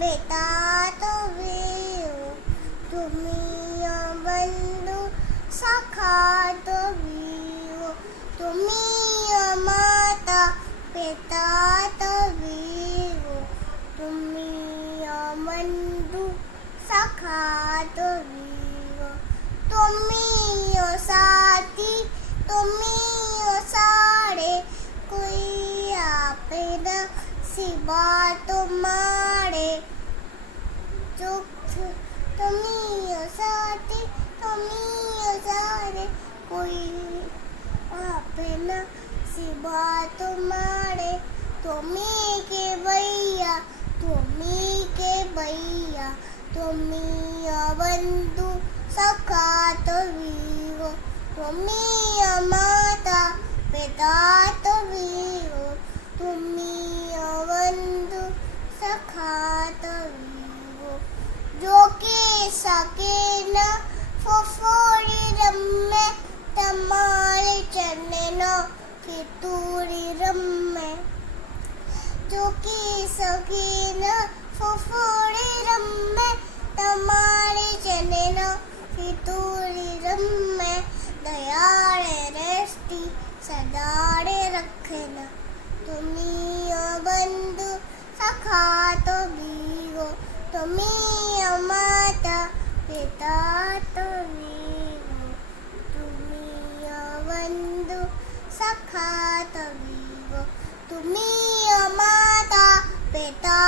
बेटा तुम्ही हो, तुम्ही बंधू सखा तुम्ही हो, तुम्ही माता पिता तुम्ही हो, तुम्ही बंधू सखा तुम्ही हो, तुम्ही साथी तुम्ही सारे कोई आपे न सिवा तुम्हारे चुप तुम्ही साथी तुम्ही सारे कोई आपे न सिवा तुम्हारे तुम्ही के भैया तुम्ही बंधु सखा तुम्ही हो, तुम्ही माता पिता तुम्ही हो, तुम्ही बंधु सखा तुम्ही हो, जो के सके न फुफोड़ी रम्मे तमारे चरण की तूरी रम्मे जो की सके न फुफोड़ी रम्मे तमारे चरण की तूरी रम्मे दयाळे रेष्टी सदाळे रखना तुम्ही बंधु सखा तुम्ही हो, तुम्ही माता पिता तुम्ही हो, तुम्ही बंधु सखा तुम्ही हो, तुम्ही माता पिता